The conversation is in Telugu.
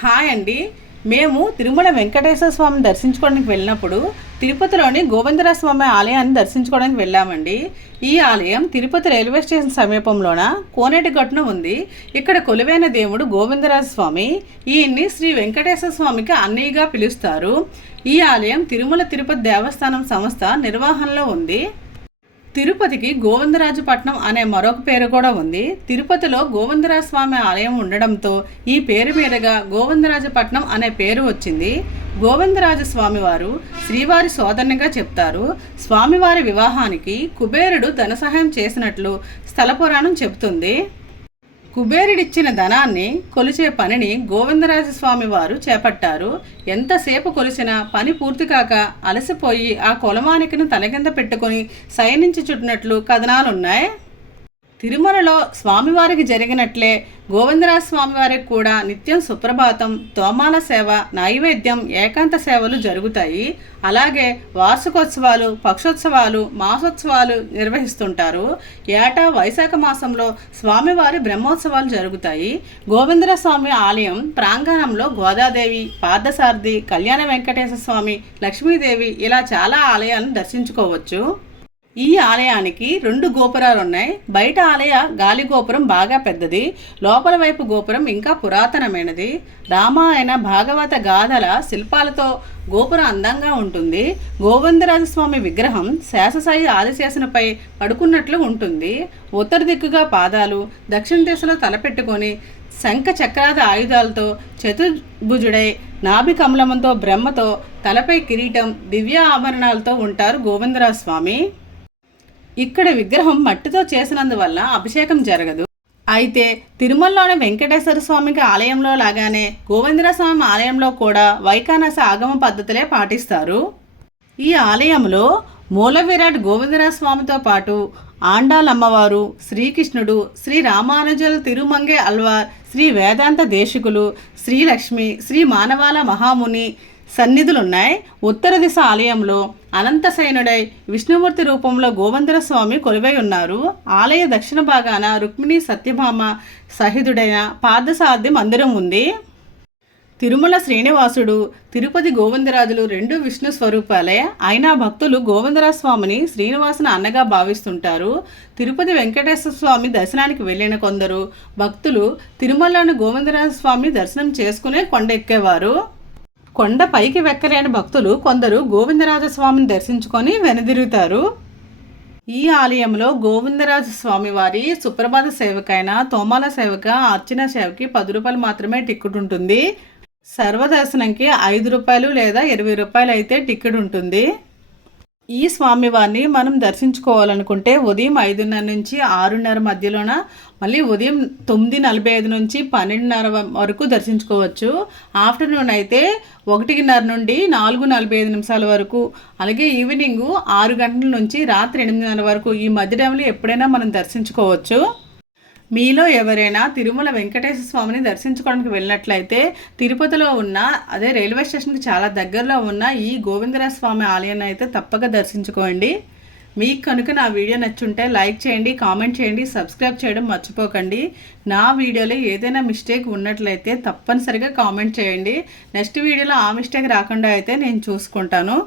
హాయ్ అండి. మేము తిరుమల వెంకటేశ్వర స్వామిని దర్శించుకోవడానికి వెళ్ళినప్పుడు తిరుపతిలోని గోవిందరాజ స్వామి ఆలయాన్ని దర్శించుకోవడానికి వెళ్ళామండి. ఈ ఆలయం తిరుపతి రైల్వే స్టేషన్ సమీపంలోన కోనేటిగట్టున ఉంది. ఇక్కడ కొలువైన దేవుడు గోవిందరాజ స్వామి. ఈయన్ని శ్రీ వెంకటేశ్వర స్వామికి అన్నయ్యగా పిలుస్తారు. ఈ ఆలయం తిరుమల తిరుపతి దేవస్థానం సంస్థ నిర్వహణలో ఉంది. తిరుపతికి గోవిందరాజపట్నం అనే మరొక పేరు కూడా ఉంది. తిరుపతిలో గోవిందరాజ స్వామి ఆలయం ఉండడంతో ఈ పేరు మీదుగా గోవిందరాజపట్నం అనే పేరు వచ్చింది. గోవిందరాజ స్వామివారు శ్రీవారి సోదరునిగా చెప్తారు. స్వామివారి వివాహానికి కుబేరుడు ధన సహాయం చేసినట్లు స్థల పురాణం చెబుతుంది. కుబేరుడిచ్చిన ధనాన్ని కొలిచే పనిని గోవిందరాజస్వామి వారు చేపట్టారు. ఎంతసేపు కొలిసినా పని పూర్తి కాక అలసిపోయి ఆ కొలమానికను తలకింద పెట్టుకొని శయనించి చుట్టినట్లు కథనాలున్నాయి. తిరుమలలో స్వామివారికి జరిగినట్లే గోవిందరాజ స్వామివారికి కూడా నిత్యం సుప్రభాతం, తోమాల సేవ, నైవేద్యం, ఏకాంత సేవలు జరుగుతాయి. అలాగే వార్షికోత్సవాలు, పక్షోత్సవాలు, మాసోత్సవాలు నిర్వహిస్తుంటారు. ఏటా వైశాఖ మాసంలో స్వామివారి బ్రహ్మోత్సవాలు జరుగుతాయి. గోవిందరాజ స్వామి ఆలయం ప్రాంగణంలో గోదాదేవి, పార్థసారథి, కళ్యాణ వెంకటేశ్వర స్వామి, లక్ష్మీదేవి ఇలా చాలా ఆలయాలను దర్శించుకోవచ్చు. ఈ ఆలయానికి 2 గోపురాలు ఉన్నాయి. బయట ఆలయ గాలి గోపురం బాగా పెద్దది. లోపల వైపు గోపురం ఇంకా పురాతనమైనది. రామాయణ భాగవత గాథల శిల్పాలతో గోపురం అందంగా ఉంటుంది. గోవిందరాజస్వామి విగ్రహం శేషసాయి ఆదిశేషునిపై పడుకున్నట్లు ఉంటుంది. ఉత్తర దిక్కుగా పాదాలు, దక్షిణ దిశలో తలపెట్టుకొని శంఖ చక్రాది ఆయుధాలతో చతుర్భుజుడై నాభి కమలమంతో బ్రహ్మతో తలపై కిరీటం, దివ్య ఆభరణాలతో ఉంటారు గోవిందరాజస్వామి. ఇక్కడ విగ్రహం మట్టితో చేసినందువల్ల అభిషేకం జరగదు. అయితే తిరుమలలోని వెంకటేశ్వర స్వామికి ఆలయంలో లాగానే గోవిందరాజ స్వామి ఆలయంలో కూడా వైఖానస ఆగమ పద్ధతులే పాటిస్తారు. ఈ ఆలయంలో మూల విరాట్ గోవిందరాజ స్వామితో పాటు ఆండాలమ్మవారు, శ్రీకృష్ణుడు, శ్రీ రామానుజుల తిరుమంగే అల్వార్, శ్రీ వేదాంత దేశికులు, శ్రీలక్ష్మి, శ్రీ మానవాల మహాముని సన్నిధులున్నాయి. ఉత్తర దిశ ఆలయంలో అనంతశయనుడై విష్ణుమూర్తి రూపంలో గోవిందరాజ స్వామి కొలువై ఉన్నారు. ఆలయ దక్షిణ భాగాన రుక్మిణి సత్యభామ సహితుడైన పార్థసారథి మందిరం ఉంది. తిరుమల శ్రీనివాసుడు, తిరుపతి గోవిందరాజులు 2 విష్ణు స్వరూపాలే. అయినా భక్తులు గోవిందరాజ స్వామిని శ్రీనివాసుని అన్నగా భావిస్తుంటారు. తిరుపతి వెంకటేశ్వర స్వామి దర్శనానికి వెళ్ళిన కొందరు భక్తులు తిరుమలలోని గోవిందరాజ స్వామి దర్శనం చేసుకునే కొండ ఎక్కేవారు. కొండ పైకి వెక్కలేని భక్తులు కొందరు గోవిందరాజస్వామిని దర్శించుకొని వెనుదిరుగుతారు. ఈ ఆలయంలో గోవిందరాజ స్వామి వారి సుప్రభాత సేవకైనా, తోమాల సేవక, అర్చన సేవకి 10 రూపాయలు మాత్రమే టికెట్ ఉంటుంది. సర్వదర్శనంకి 5 రూపాయలు లేదా 20 రూపాయలు అయితే టికెట్ ఉంటుంది. ఈ స్వామివారిని మనం దర్శించుకోవాలనుకుంటే ఉదయం 5:30 నుంచి 6:30 మధ్యలోన, మళ్ళీ ఉదయం 9:45 నుంచి 12:30 వరకు దర్శించుకోవచ్చు. ఆఫ్టర్నూన్ అయితే 1:30 నుండి 4:45 వరకు, అలాగే ఈవినింగ్ 6 గంటల నుంచి రాత్రి 8:30 వరకు ఈ మధ్య టైంలో ఎప్పుడైనా మనం దర్శించుకోవచ్చు. మీలో ఎవరైనా తిరుమల వెంకటేశ్వర స్వామిని దర్శించుకోవడానికి వెళ్ళినట్లయితే తిరుపతిలో ఉన్న అదే రైల్వే స్టేషన్కి చాలా దగ్గరలో ఉన్న ఈ గోవిందరాజ స్వామి ఆలయాన్ని అయితే తప్పక దర్శించుకోండి. మీకు కనుక నా వీడియో నచ్చుంటే లైక్ చేయండి, కామెంట్ చేయండి, సబ్స్క్రైబ్ చేయడం మర్చిపోకండి. నా వీడియోలో ఏదైనా మిస్టేక్ ఉన్నట్లయితే తప్పనిసరిగా కామెంట్ చేయండి. నెక్స్ట్ వీడియోలో ఆ మిస్టేక్ రాకుండా అయితే నేను చూసుకుంటాను.